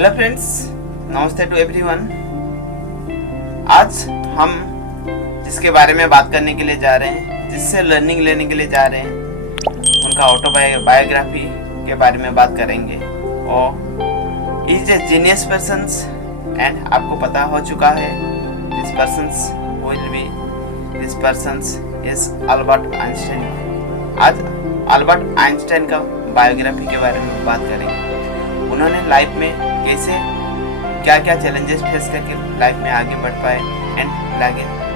Hello friends, नमस्ते to everyone. आज हम जिसके बारे में बात करने के लिए जा रहे हैं, जिससे लर्निंग लेने के लिए जा रहे हैं, उनका ऑटोबायोग्राफी के बारे में बात करेंगे। और is a genius persons and आपको पता हो चुका है this persons is Albert Einstein. आज अल्बर्ट आइंस्टाइन का बायोग्राफी के बारे में बात करेंगे। उन्होंने लाइफ में कैसे क्या क्या चैलेंजेस फेस करके लाइफ में आगे बढ़ पाए एंड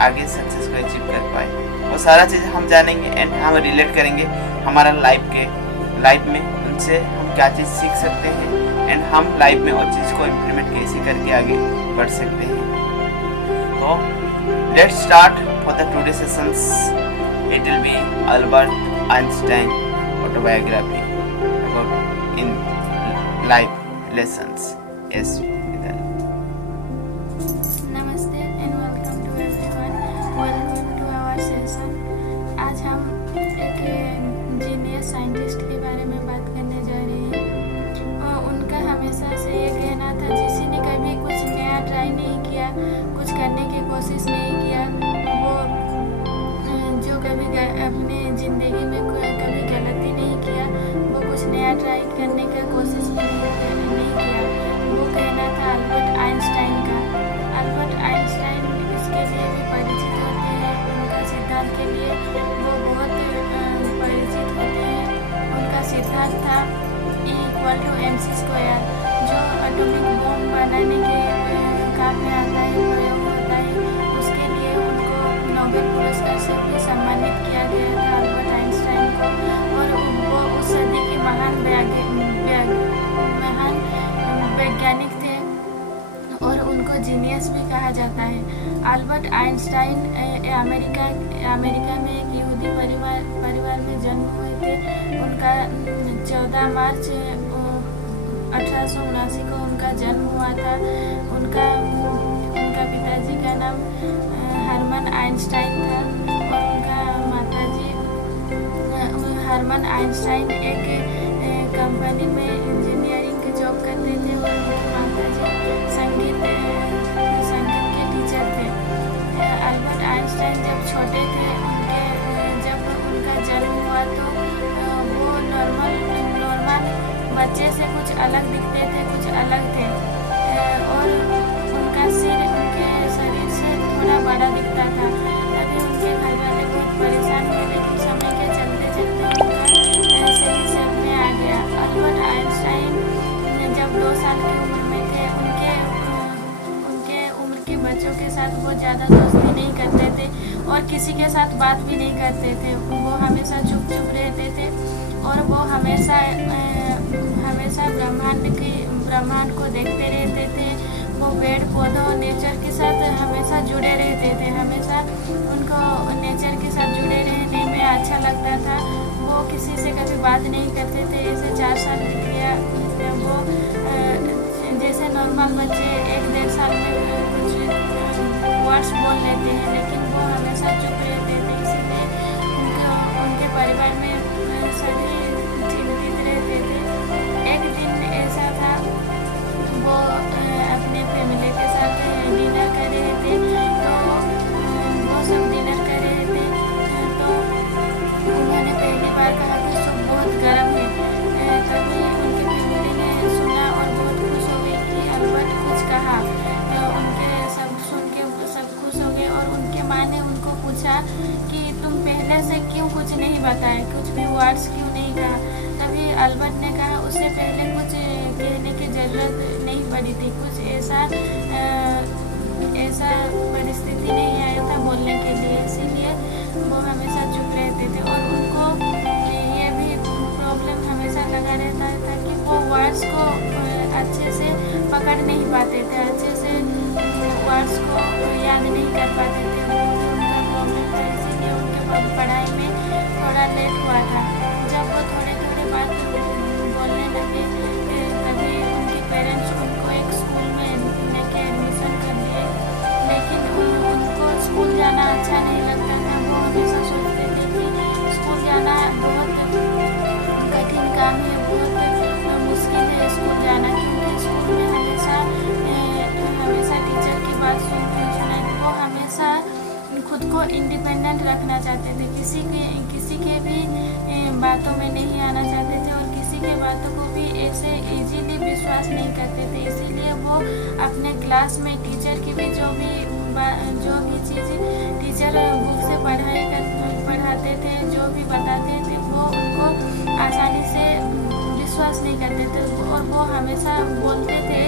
आगे सक्सेस को अचीव कर पाए, वो सारा चीज़ हम जानेंगे एंड हम रिलेट करेंगे हमारा लाइफ में उनसे हम क्या चीज़ सीख सकते हैं एंड हम लाइफ में और चीज़ को इम्प्लीमेंट कैसे करके आगे बढ़ सकते हैं। तो let's start for the today sessions. It will be Albert Einstein autobiography about in life lessons. Yes, Vidal. नमस्ते and welcome to everyone. Welcome to our session. आज हम एक जीनियस साइंटिस्ट के बारे में बात करने जा रहे हैं। और उनका हमेशा से ये कहना था, जिसी ने कभी कुछ नया ट्राई नहीं किया, कुछ करने की कोशिश नहीं किया, वो जो कभी अपने ज़िंदगी में कभी गलती नहीं किया, वो कुछ नया ट्राई करने की कोशिश नहीं किया। वो कहना था अल्बर्ट आइंस्टाइन का। अल्बर्ट आइंस्टाइन इसके लिए भी परिचित होते हैं, उनका सिद्धांत के लिए वो बहुत परिचित होते हैं। उनका सिद्धांत था E=mc², जो एटॉमिक बम बनाने के काम में आता है, प्रयोग होता है। उसके लिए उनको नोबेल पुरस्कार से भी सम्मानित किया गया था अल्बर्ट आइंस्टाइन को। और वो उस सदी के महान वैज्ञानिक थे और उनको जीनियस भी कहा जाता है। अल्बर्ट आइंस्टाइन अमेरिका में एक यहूदी परिवार में जन्म हुए थे। उनका 14 मार्च 1879 को उनका जन्म हुआ था। उनका पिताजी का नाम हरमन आइंस्टाइन था और उनका माताजी हरमन आइंस्टाइन एक कंपनी में इंजीनियरिंग की जॉब करते थे और उनकी माताजी संगीत के टीचर थे। अल्बर्ट आइंस्टाइन जब छोटे थे, जब उनका जन्म हुआ तो वो नॉर्मल बच्चे से कुछ अलग दिखते थे, कुछ अलग थे। और उनका सिर उनके शरीर से थोड़ा बड़ा दिखता था। तभी उनके घर वाले बहुत परेशान हुए, लेकिन समय के चलते उनका सही शेप में आ गया। अल्बर्ट आइंस्टाइन जब 2 साल की उम्र में थे, उनके उम्र के बच्चों के साथ वो ज़्यादा दोस्ती नहीं करते थे और किसी के साथ बात भी नहीं करते थे। वो हमेशा चुप रहते थे और वो हमेशा ब्रह्मांड को देखते रहते थे। वो पेड़ पौधों नेचर के साथ हमेशा जुड़े रहते थे। हमेशा उनको नेचर के साथ जुड़े रहने में अच्छा लगता था। वो किसी से कभी बात नहीं करते थे। ऐसे 4 साल की क्रिया वो जैसे नॉर्मल बच्चे 1-1.5 साल में कुछ वर्ड्स बोल लेते हैं, लेकिन वो हमेशा चुप रहते थे। इसीलिए उनके परिवार में सभी चिंतित रहते थे। एक दिन ऐसा था, वो अपने फैमिली के साथ डिनर कर रहे थे, तो वो सब डिनर कर रहे थे तो उन्होंने पहली बार कहा कि सूप बहुत गर्म है। तभी उनकी फैमिली ने सुना और बहुत खुश हो गई कि अल्बर्ट कुछ कहा। उनके सब सुन के सब खुश हो गए और उनके माँ ने उनको पूछा कि तुम पहले से क्यों कुछ नहीं बताए, कुछ भी वर्ड्स क्यों नहीं कहा। तभी अल्बर्ट ने कहा उससे पहले कुछ कहने की ज़रूरत नहीं पड़ी थी, कुछ ऐसा परिस्थिति नहीं आया था बोलने के लिए, इसीलिए वो हमेशा चुप रहते थे। और उनको ये भी प्रॉब्लम हमेशा लगा रहता था कि वो वर्ड्स को अच्छे से पकड़ नहीं पाते थे, अच्छे से वर्ड्स को याद नहीं कर पाते थे। वो उनका प्रॉब्लम था, इसीलिए उनके पढ़ाई में थोड़ा लेट हुआ था। जब वो थोड़े बात बोलने लगे, तभी उनके पेरेंट्स उनको एक स्कूल में लेके एडमिशन कर दिए। लेकिन उनको स्कूल जाना अच्छा नहीं लगता था। वो हमेशा सोचते थे कि स्कूल जाना बहुत कठिन काम है, बहुत मुश्किल है स्कूल जाना, क्योंकि स्कूल में हमेशा रखना चाहते थे, किसी के भी बातों में नहीं आना चाहते थे और किसी के बातों को भी ऐसे इजीली विश्वास नहीं करते थे। इसीलिए वो अपने क्लास में टीचर की भी जो भी चीज़ टीचर बुक से पढ़ाते थे, जो भी बताते थे, वो उनको आसानी से विश्वास नहीं करते थे और वो हमेशा बोलते थे,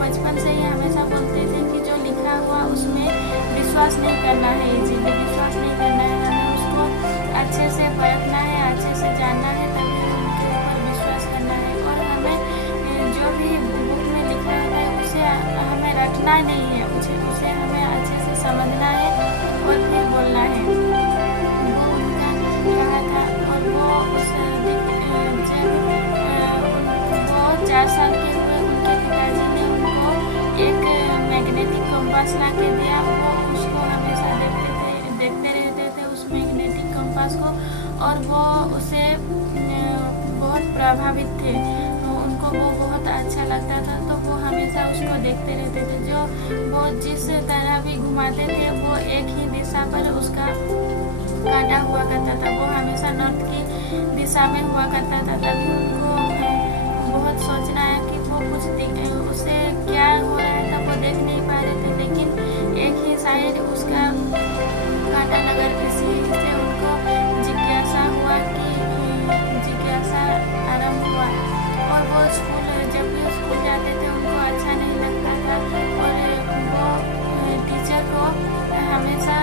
बचपन से ही हमेशा बोलते थे कि जो लिखा हुआ उसमें विश्वास नहीं करना है, इजीली विश्वास नहीं करना है, हमें उसको अच्छे से परखना है, अच्छे से जानना है, तभी उनके ऊपर विश्वास करना है। और हमें जो भी बुक में लिखा है उसे हमें रटना नहीं है, उसे हमें अच्छे से समझना है और फिर बोलना है। वो उनका कहा था और वो वो 4 साल के हुए उनके पिताजी ने उनको एक मैग्नेटिक कंपास ला के दिया। वो उसको हमेशा देखते रहते थे उस मैग्नेटिक कंपास को और वो उसे बहुत प्रभावित थे, तो उनको वो बहुत अच्छा लगता था, तो वो हमेशा उसको देखते रहते थे। जो वो जिस तरह भी घुमाते थे वो एक ही दिशा पर उसका काटा हुआ करता था, वो हमेशा नॉर्थ की दिशा में हुआ करता था। तभी उनको बहुत सोचना है कि वो उसे क्या हो रहा है तब वो देख नहीं पा रहे थे, लेकिन एक ही साइड उसका काटा लगा, इसी से उनको जिज्ञासा आरंभ हुआ। और वो जब भी स्कूल जाते थे उनको अच्छा नहीं लगता था और वो टीचर को हमेशा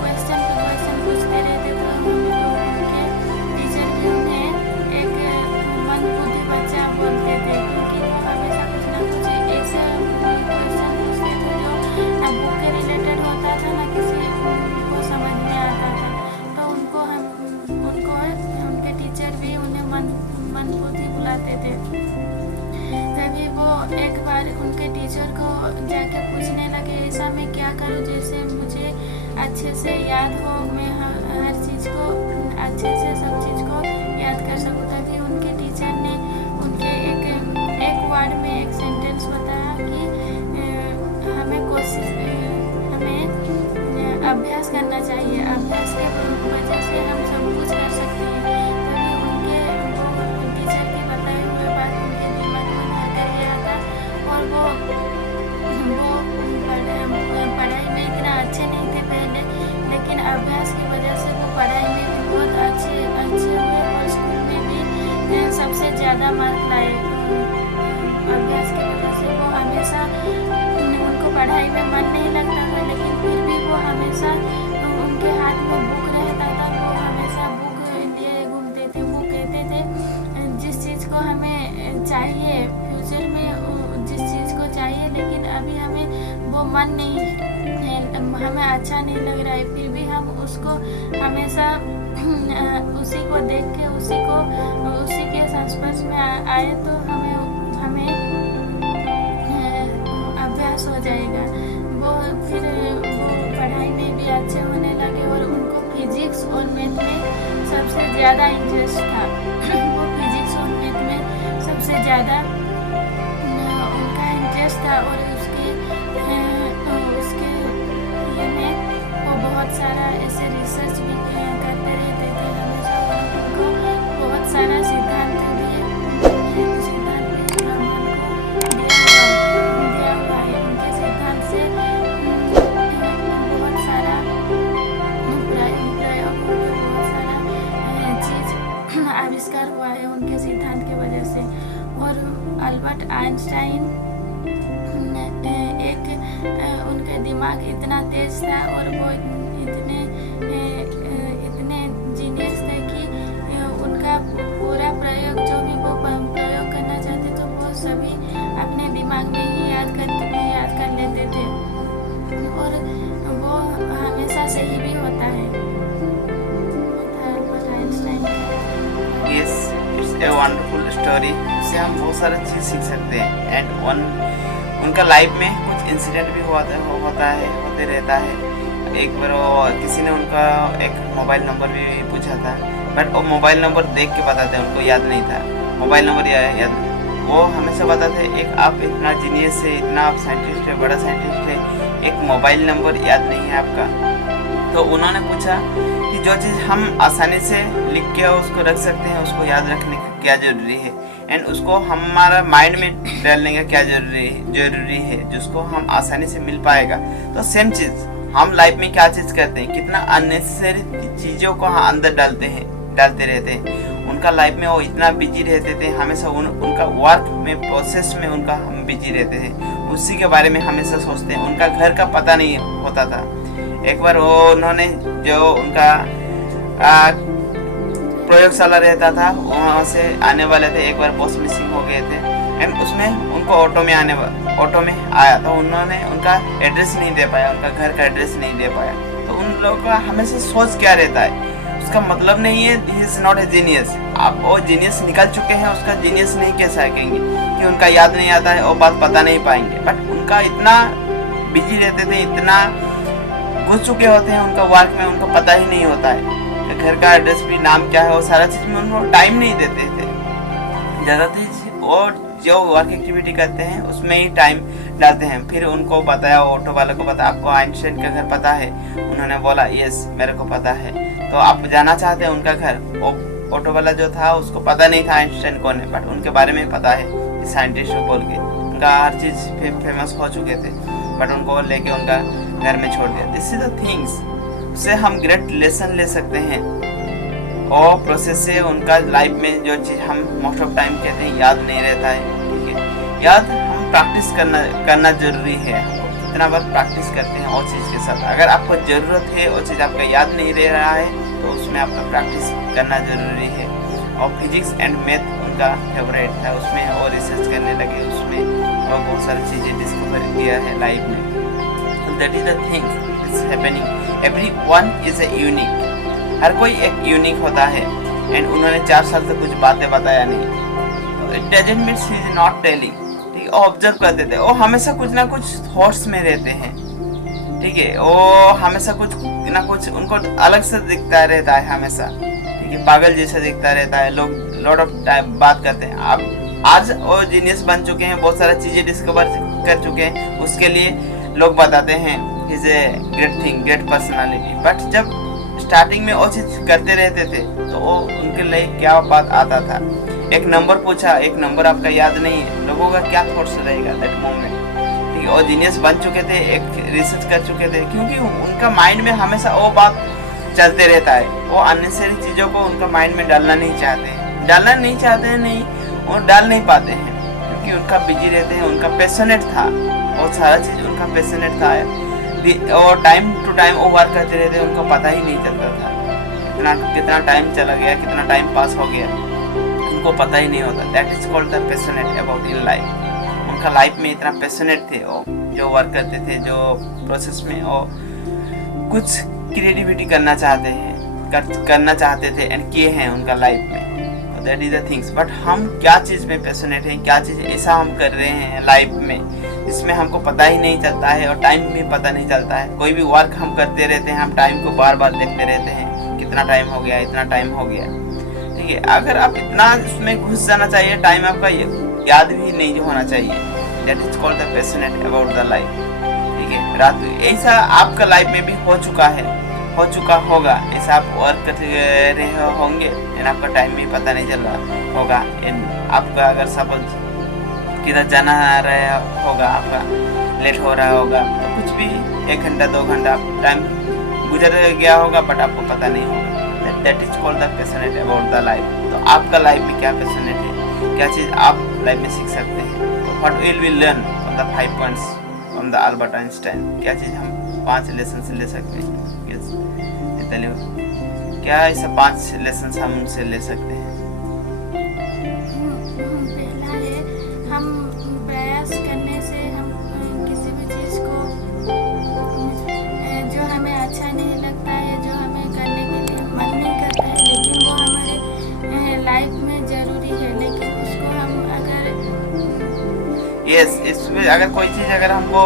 क्वेश्चन पे क्वेश्चन पूछते रहते थे। उनके टीचर भी उन्हें एक मंदबुद्धि बच्चा बोलते थे, क्योंकि वो हमेशा कुछ ना कुछ ऐसे क्वेश्चन पूछते थे जो ना बुक के रिलेटेड होता था ना किसी को समझ में आता था। तो उनको उनके टीचर भी उन्हें मंदबुद्धि बुलाते थे। तभी वो एक बार उनके टीचर को जाके पूछने लगे, ऐसा मैं क्या करूँ जैसे मुझे अच्छे से याद हो, मैं हर चीज़ को अच्छे से सब चीज़ को याद कर सकूँ। तभी उनके टीचर ने उनके एक वर्ड में एक सेंटेंस बताया कि हमें अभ्यास करना चाहिए, अभ्यास के वजह से हम सब कुछ कर सकते हैं। तभी वो टीचर की बताए हुए बात उनके दिमाग में घर कर गया था और वो पढ़ाई में इतना अच्छे नहीं थे पहले, लेकिन अभ्यास की वजह से वो पढ़ाई में भी बहुत अच्छे हुए और स्कूल में भी सबसे ज़्यादा मार्क लाए। अभ्यास की वजह से वो हमेशा उनको पढ़ाई में मन नहीं लगता था, लेकिन फिर भी वो हमेशा उनके हाथ में बुक रहता था, वो हमेशा बुक लिए घूमते थे। वो कहते थे जिस चीज़ को हमें चाहिए फ्यूचर में, जिस चीज़ को चाहिए, लेकिन अभी हमें वो मन नहीं है, हमें अच्छा नहीं लग रहा है, फिर भी हम उसको हमेशा उसी को देख के उसी के संस्पर्श में आए तो हमें अभ्यास हो जाएगा। वो फिर वो पढ़ाई में भी अच्छे होने लगे और उनको फिजिक्स और मैथ में सबसे ज़्यादा इंटरेस्ट था। वो फिजिक्स और मैथ में सबसे ज़्यादा उनका इंटरेस्ट था और उसके ये में वो बहुत सारा ऐसे रिसर्च भी करते रहते थे हमेशा और उनको बहुत सारा सिद्धांत भी ब्रह्मांड को दिया हुआ है। उनके सिद्धांत से बहुत सारा प्रयोग होकर बहुत सारा चीज़ आविष्कार हुआ है उनके सिद्धांत की वजह से। और अल्बर्ट आइंस्टाइन उनके दिमाग इतना तेज था और वो इतने जीनियस थे कि उनका पूरा प्रयोग जो भी वो प्रयोग करना चाहते तो वो सभी अपने दिमाग में ही याद कर लेते थे और वो हमेशा सही भी होता है। Albert Einstein. Yes, it's a wonderful story। इससे हम बहुत सारे चीज़ सीख सकते हैं एंड उनका लाइफ में कुछ इंसिडेंट भी होते रहता है। एक बार वो किसी ने उनका एक मोबाइल नंबर भी पूछा था, बट वो मोबाइल नंबर देख के बताते हैं, उनको याद नहीं था मोबाइल नंबर याद। वो हमेशा बताते एक आप इतना जीनियस है, इतना आप साइंटिस्ट है, बड़ा साइंटिस्ट है, एक मोबाइल नंबर याद नहीं है आपका। तो उन्होंने पूछा कि जो चीज़ हम आसानी से लिख के उसको रख सकते हैं, उसको याद रखने का क्या ज़रूरी है, एंड उसको हमारा माइंड में डालने का क्या जरूरी है जिसको हम आसानी से मिल पाएगा। तो सेम चीज़ हम लाइफ में क्या चीज़ करते हैं, कितना अननेसेसरी चीज़ों को हम अंदर डालते रहते हैं। उनका लाइफ में वो इतना बिजी रहते थे, हमेशा उनका वर्क में प्रोसेस में उनका हम बिजी रहते हैं, उसी के बारे में हमेशा सोचते हैं। उनका घर का पता नहीं होता था। एक बार उन्होंने जो उनका प्रयोगशाला रहता था वहाँ से आने वाले थे, एक बार बस मिसिंग हो गए थे, एंड उसमें उनको ऑटो में आया तो उन्होंने उनका एड्रेस नहीं दे पाया, उनका घर का एड्रेस नहीं दे पाया। तो उन लोगों का हमेशा सोच क्या रहता है, उसका मतलब नहीं है he is not a genius. आप वो जीनियस निकल चुके हैं, उसका जीनियस नहीं कह सकेंगे कि उनका याद नहीं आता है, वो बात पता नहीं पाएंगे। बट उनका इतना बिजी रहते थे, इतना घुस चुके होते हैं उनका वर्क में, उनको पता ही नहीं होता है घर का एड्रेस भी, नाम क्या है, वो सारा चीज़ में उनको टाइम नहीं देते थे। ज़्यादातर वो जो वर्क एक्टिविटी करते हैं उसमें ही टाइम डालते हैं। फिर उनको बताया, ऑटो वाले को बताया, आपको आइंस्टाइन का घर पता है? उन्होंने बोला यस मेरे को पता है। तो आप जाना चाहते हैं उनका घर? वो ऑटो वाला जो था उसको पता नहीं था आइंस्टाइन कौन है, बट उनके बारे में पता है साइंटिस्ट बोल के, उनका हर चीज़ फेमस हो चुके थे, बट उनको लेके उनका घर में छोड़ दिया। दिस इज द थिंग्स, उससे हम ग्रेट लेसन ले सकते हैं। और प्रोसेस से उनका लाइफ में जो चीज़ हम मोस्ट ऑफ टाइम कहते हैं याद नहीं रहता है, ठीक है। याद हम प्रैक्टिस करना जरूरी है। कितना बार प्रैक्टिस करते हैं वो चीज़ के साथ, अगर आपको ज़रूरत है वो चीज़ आपका याद नहीं रह रहा है तो उसमें आपका प्रैक्टिस करना ज़रूरी है। और फिजिक्स एंड मैथ उनका फेवरेट था, उसमें और रिसर्च करने लगे, उसमें और बहुत सारी चीज़ें डिस्कवर किया है लाइफ में। So that is the thing is happening. Everyone is a unique. हर कोई एक यूनिक होता है, एंड उन्होंने 4 साल से कुछ बातें बताया नहीं। It doesn't mean she is not telling, ठीक है। ऑब्जर्व करते थे, वो हमेशा कुछ ना कुछ थॉट्स में रहते हैं, ठीक है। वो हमेशा कुछ ना कुछ उनको अलग से दिखता रहता है हमेशा, ठीक है। पागल जैसा दिखता रहता है। लोग लॉट ऑफ टाइम बात करते हैं। अब आज वो जीनियस बन चुके हैं, बहुत सारी चीज़ें डिस्कवर कर चुके हैं, उसके लिए लोग बताते हैं is a great thing, great personality. But जब स्टार्टिंग में वो चीज़ करते रहते थे तो वो उनके लिए क्या बात आता था। एक नंबर पूछा, एक नंबर आपका याद नहीं है, लोगों का क्या थॉट्स रहेगा दैट मोमेंट, ठीक है। और जीनियस बन चुके थे, एक रिसर्च कर चुके थे, क्योंकि उनका माइंड में हमेशा वो बात चलते रहता है। वो अननेसेसरी चीज़ों को उनका माइंड में डालना नहीं चाहते नहीं, वो डाल नहीं पाते हैं क्योंकि उनका बिजी रहते हैं। उनका पैशनेट था, और सारा चीज़ उनका पैशनेट था, और टाइम टू टाइम वो वर्क करते रहते, उनको पता ही नहीं चलता था कितना टाइम चला गया, कितना टाइम पास हो गया, उनको पता ही नहीं होता। That is called the passionate about in life. उनका लाइफ में इतना पैशनेट थे वो, जो वर्क करते थे, जो प्रोसेस में वो कुछ क्रिएटिविटी करना चाहते थे एंड किए हैं उनका लाइफ में। That is the things. But हम क्या चीज़ में पैशनेट हैं, क्या चीज़ ऐसा हम कर रहे हैं लाइफ में जिसमें हमको पता ही नहीं चलता है, और टाइम भी पता नहीं चलता है। कोई भी वर्क हम करते रहते हैं, हम टाइम को बार बार देखते रहते हैं, कितना टाइम हो गया, इतना टाइम हो गया, ठीक है। अगर आप इतना उसमें घुस जाना चाहिए, टाइम आपका याद भी नहीं होना चाहिए। That is called the passionate about the life, ठीक है। रात ऐसा आपका लाइफ में भी हो चुका होगा, ऐसा आप वर्क कर रहे होंगे एंड आपका टाइम भी पता नहीं चल रहा होगा। एंड आपका अगर सपोज किधर जाना रहा होगा, आपका लेट हो रहा होगा, तो कुछ भी 1 घंटा 2 घंटा टाइम गुजर गया होगा, बट आपको पता नहीं होगा। That is called the passionate about the life. तो आपका लाइफ में क्या पैशनेट है, क्या चीज़ आप लाइफ में सीख सकते हैं। तो what will we learn from the 5 points from the Albert Einstein. क्या चीज़ हम 5 लेसन से ले सकते हैं, क्या ऐसा 5 लेसन हम उनसे ले सकते हैं? पहला है, हम प्रयास करने से हम किसी भी चीज़ को जो हमें अच्छा नहीं लगता है, जो हमें करने के लिए मन नहीं करता है, लेकिन वो हमारे लाइफ में ज़रूरी है, लेकिन उसको हम अगर इसमें अगर कोई चीज़ अगर हमको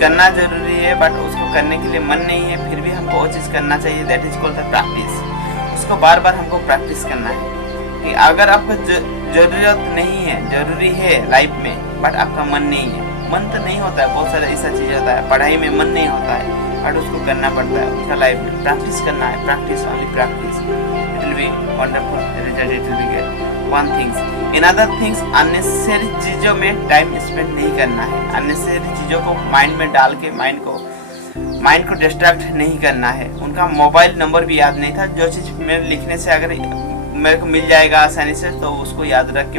करना जरूरी है बट उसको करने के लिए मन नहीं है, फिर भी हमको वो चीज़ करना चाहिए। That is called the practice. उसको बार बार हमको प्रैक्टिस करना है कि अगर आपको जरूरत नहीं है, जरूरी है लाइफ में, बट आपका मन नहीं है, मन तो नहीं होता है, बहुत सारा ऐसा चीज़ होता है, पढ़ाई में मन नहीं होता है, बट उसको करना पड़ता है उनका लाइफ में, प्रैक्टिस करना है, practice only practice, it will be wonderful result, it will be get one things. In other things unnecessary चीज़ों में टाइम स्पेंड नहीं करना है, अननेसेसरी चीज़ों को माइंड में डाल के माइंड को डिस्ट्रैक्ट नहीं करना है। उनका मोबाइल नंबर भी याद नहीं था, जो चीज़ मेरे लिखने से अगर मेरे को मिल जाएगा आसानी से तो उसको याद रख के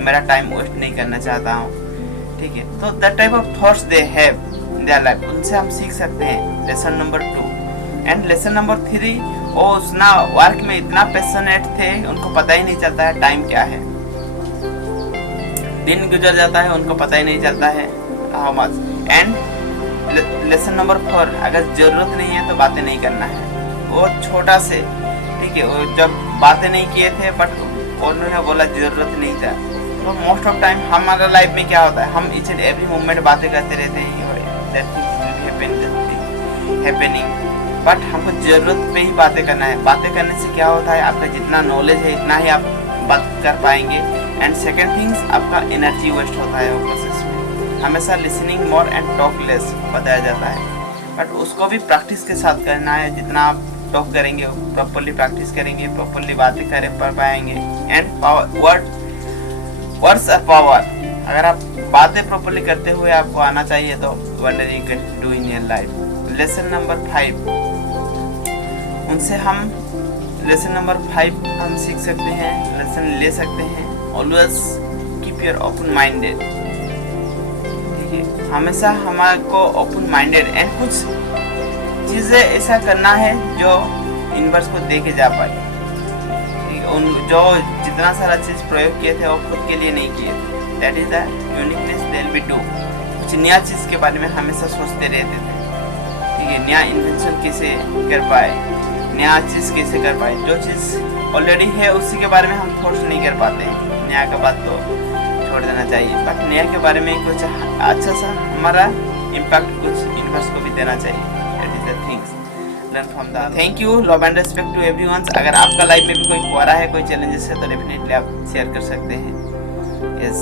मेरा टाइम वेस्ट नहीं करना चाहता हूँ, ठीक है। तो that type of thoughts they have in their life, उनसे हम सीख सकते हैं। Lesson number 2 and lesson number 3, वो उस ना वर्क में इतना पैशनेट थे, उनको पता ही नहीं चलता है टाइम क्या है, दिन गुजर जाता है उनको पता ही नहीं चलता है how much. And lesson number 4, अगर जरूरत नहीं है तो बातें नहीं करना है। वो छोटा से, ठीक है, वो जब बातें नहीं किए थे बट उन्होंने बोला जरूरत नहीं था। तो मोस्ट ऑफ टाइम हमारा लाइफ में क्या होता है, हम ईच एंड एवरी मोमेंट बातें करते रहते हैं, हैपनिंग, बट हमको जरूरत पे ही बातें करना है। बातें करने से क्या होता है, आपका जितना नॉलेज है इतना ही आप बात कर पाएंगे। एंड सेकेंड थिंग्स, आपका एनर्जी वेस्ट होता है वो प्रोसेस में। हमेशा listening more and talk less बताया जाता है, बट उसको भी प्रैक्टिस के साथ करना है। जितना आप टॉक करेंगे, प्रॉपरली प्रैक्टिस करेंगे, प्रॉपरली बातें कर पाएंगे। एंड वर्ड्स आर पावर, अगर आप बातें प्रॉपरली करते हुए आपको आना चाहिए तो wonder you can do in your life. Lesson number 5, उनसे हम लेसन नंबर 5 हम सीख सकते हैं, लेसन ले सकते हैं। Always keep your open minded, ठीक है, हमेशा हमारे को ओपन माइंडेड एंड कुछ चीज़ें ऐसा करना है जो यूनिवर्स को दे के जा पाए। उन जो जितना सारा चीज़ प्रयोग किए थे वो खुद के लिए नहीं किए थे, that is the uniqueness they will be do. कुछ नया चीज़ के बारे में हमेशा सोचते रहते थे, ठीक है, नया इन्वेंशन कैसे कर पाए, नया चीज़ कैसे कर पाए। जो चीज़ ऑलरेडी है उसी के बारे में हम थॉट्स नहीं कर पाते हैं, नया का बात तो छोड़ देना चाहिए, बट नया के बारे में कुछ अच्छा सा हमारा इम्पैक्ट कुछ यूनिवर्स को भी देना चाहिए। That is the things learn from the. Thank you, love and respect to everyone. अगर आपका लाइफ में भी कोई क्वारा है, कोई चैलेंजेस है तो डेफिनेटली आप शेयर कर सकते हैं। यस।